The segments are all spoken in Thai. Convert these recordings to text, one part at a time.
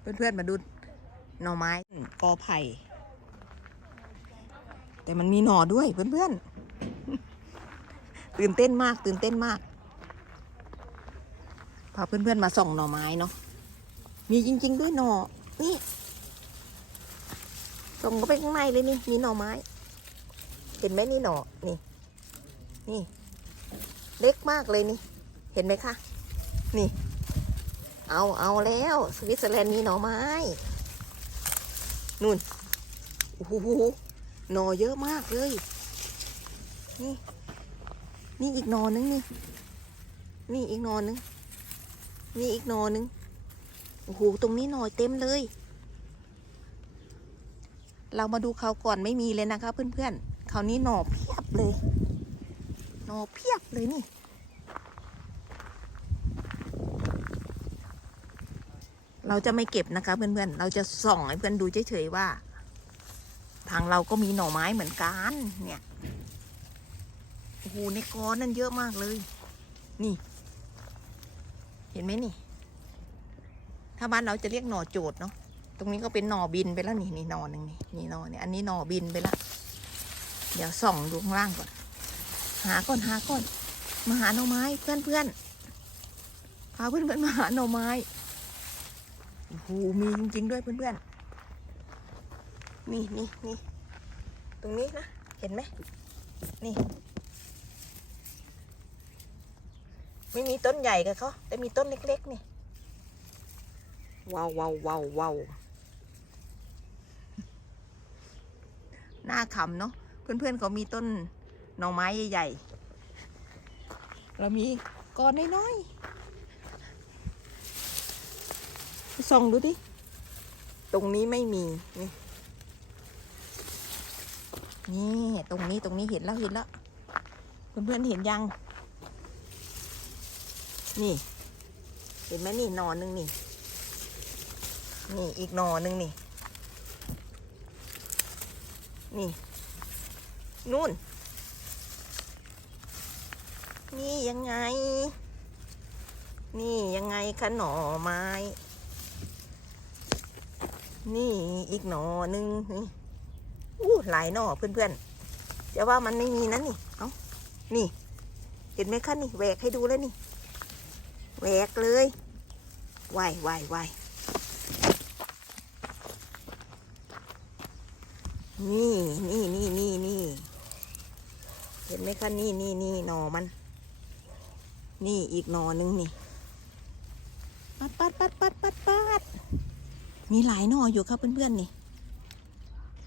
เพื่อนๆมาดูหน่อไม้กอไผ่ แต่มันมีหน่อด้วยเพื่อนๆตื่นเต้นมาก ตื่นเต้นมากพาเพื่อนๆมาส่องหน่อไม้เนาะมีจริง ๆ ด้วยหน่อนี่ส่องเข้าไปข้างในเลยนี่มีหน่อไม้ เห็นไหมนี่หน่อนี่ นี่ เล็กมากเลยนี่ เห็นไหมคะ นี่ เอาเอาแล้ว สวิตเซอร์แลนด์มีหน่อไม้ นู่นโอ้โหหน่อเยอะมากเลย นี่ นี่อีกหน่อนึงนี่ นี่อีกหน่อนึง นี่อีกหน่อนึง โอ้โห ตรงนี้หน่อเต็มเลย เรามาดูเขาก่อนไม่มีเลยนะคะเพื่อนๆครานี้หน่อเพียบเลย หน่อเพียบเลยนี่ เราจะไม่เก็บนะคะเพื่อนๆ เราจะส่องให้เพื่อนดูเฉยๆว่า ทางเราก็มีหน่อไม้เหมือนกัน เนี่ยโอ้โหในกอนั่นเยอะมากเลย นี่ เห็นไหมนี่ ถ้าบ้านเราจะเรียกหน่อโจดเนาะตรงนี้ก็เป็นหน่อบินไปแล้วนี่นี่หน่อหนึ่งนี่นี่หน่อเนี่ยอันนี้หน่อบินไปแล้วเดี๋ยวส่องดูข้างล่างก่อน หาก่อนหาก่อนมาหาหน่อไม้เพื่อนเพื่อนพาเพื่อนเพื่อนมาหาหน่อไม้ โอ้โหมีจริง ๆ ด้วยเพื่อนๆ นี่นี่นี่ตรงนี้นะ เห็นไหม นี่ ไม่มีต้นใหญ่กับเขาแต่มีต้นเล็กๆ นี่ ว้าวว้าวว้าวว้าวหน้าขำเนาะ เพื่อนๆเขามีต้นหน่อไม้ใหญ่ๆ เรามีก้อนน้อยๆ ส่องดูดิ ตรงนี้ไม่มี นี่นี่ตรงนี้ตรงนี้เห็นแล้วเห็นแล้วเพื่อนๆเห็นยัง นี่ เห็นไหมนี่หนอนหนึ่งนี่ นี่อีกหนอนหนึ่งนี่ นี่นู่น นี่ยังไง นี่ยังไงคะหน่อไม้ นี่อีกหนอหนึ่งนี่อู้หลายหน่อเพื่อนๆจะว่ามันไม่มีนะนี่เอ้านี่ เห็นไหมคะนี่แหวกให้ดูแล้วนี่แหวกเลยว่ายว่ายว่ายนี่นี่นี่นี่นี่เห็นไหมคะนี่นี่นี่หน่อมัน นี่อีกหนอหนึงนี่ ปัดปัดปัดปัด มีหลายหน่ออยู่ครับเพื่อนๆนี่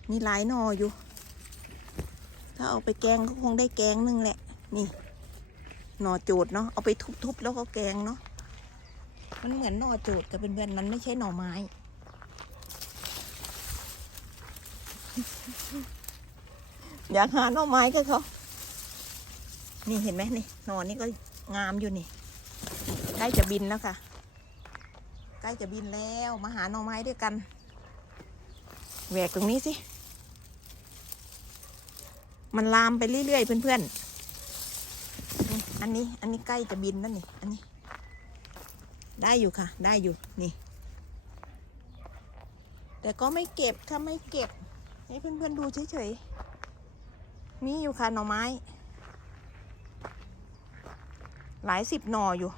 มีหลายหน่ออยู่ ถ้าเอาไปแกงก็คงได้แกงหนึงแหละ นี่หน่อจูดเนาะ เอาไปทุบๆแล้วก็แกงเนาะ มันเหมือนหน่อจูดกับเพื่อนๆมันไม่ใช่หน่อไม้ อยากหาหน่อไม้กับเขา นี่เห็นไหมนี่หน่อนี่ก็งามอยู่นี่ ใกล้จะบินแล้วค่ะ ใกล้จะบินแล้วมาหาหน่อไม้ด้วยกันแหวกตรงนี้สิ มันลามไปเรื่อยๆเพื่อนๆ อันนี้อันนี้ใกล้จะบินแล้วนี่ อันนี้ ได้อยู่ค่ะ ได้อยู่นี่ แต่ก็ไม่เก็บค่ะไม่เก็บ ให้เพื่อนๆดูเฉยๆ มีอยู่ค่ะหน่อไม้ หลายสิบหน่ออยู่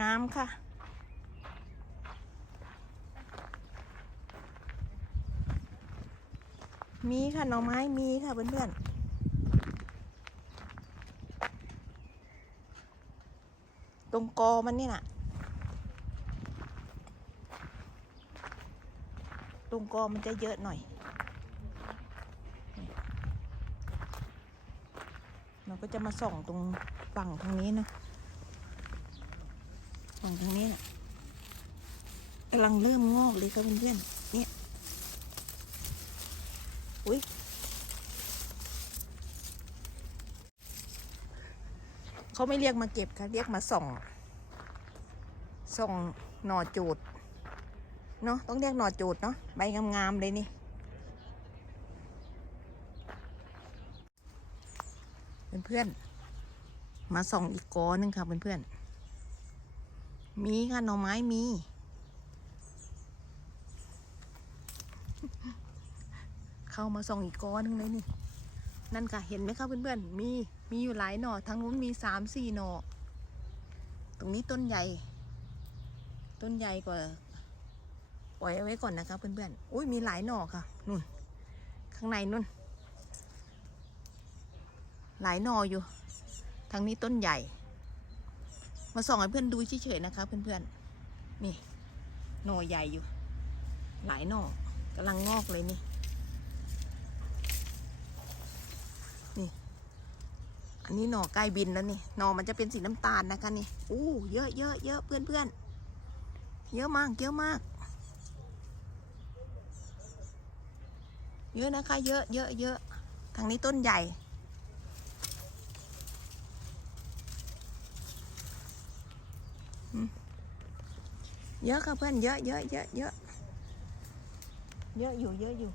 งามค่ะ มีค่ะหน่อไม้มีค่ะเพื่อนๆตรงกอมันนี่น่ะ ตรงกอมันจะเยอะหน่อย เราก็จะมาส่องตรงฝั่งทางนี้นะฝั่งทางนี้นะกำลังเริ่มงอกเลยครับเพื่อนๆเนี่ย อุ้ยเขาไม่เรียกมาเก็บค่ะเรียกมาส่อง ส่องหน่อจูด เนาะต้องเรียกหน่อจูดเนาะใบงามๆเลยนี่ เพื่อนๆ มาส่องอีกกอหนึงค่ะเพื่อนๆ มีค่ะหน่อไม้มี เข้ามาส่องอีกก้อนหนึงเลยนี่ นั่นค่ะ เห็นไหมคะเพื่อนๆ มี มีอยู่หลายหน่อ ทางนู้นมีสามสี่หน่อ ตรงนี้ต้นใหญ่ ต้นใหญ่กว่า ปล่อยเอาไว้ก่อนนะคะเพื่อนๆ อุ้ยมีหลายหน่อค่ะนู่น ข้างในนู่น หลายหน่ออยู่ ทางนี้ต้นใหญ่ มาส่องให้เพื่อนดูเฉยๆนะคะ เพื่อนๆ นี่ หน่อใหญ่อยู่ หลายหน่อกำลังงอกเลยนี่ อันนี้หน่อใกล้บินแล้วนี่หน่อมันจะเป็นสีน้ำตาลนะคะนี่อู้เยอะเยอะเยอะเพื่อนเพื่อนเยอะมาก เยอะมาก เยอะนะคะ เยอะเยอะเยอะทางนี้ต้นใหญ่ เยอะค่ะเพื่อนเยอะเยอะเยอะเยอะเยอะอยู่เยอะอยู่